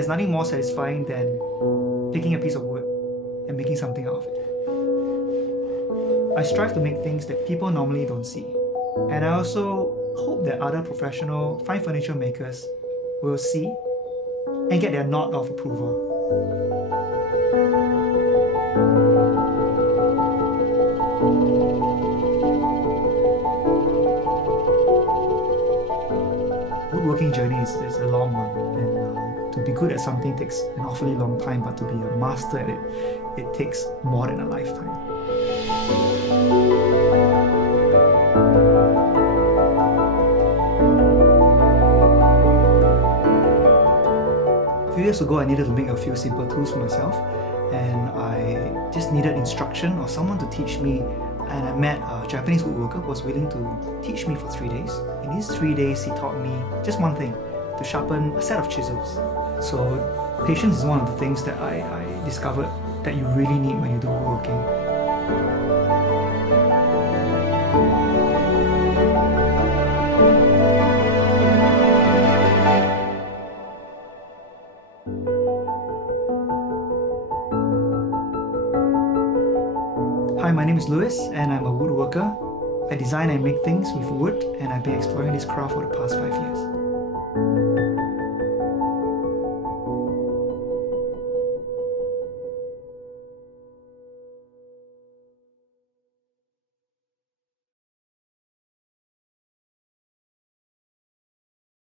There's nothing more satisfying than picking a piece of wood and making something out of it. I strive to make things that people normally don't see. And I also hope that other professional fine furniture makers will see and get their nod of approval. Woodworking journey is a long one, and to be good at something takes an awfully long time, but to be a master at it, it takes more than a lifetime. A few years ago, I needed to make a few simple tools for myself, and I just needed instruction or someone to teach me. And I met a Japanese woodworker who was willing to teach me for 3 days. In these 3 days, he taught me just one thing, to sharpen a set of chisels. So patience is one of the things that I discovered that you really need when you do woodworking. Hi, my name is Louis and I'm a woodworker. I design and make things with wood, and I've been exploring this craft for the past 5 years.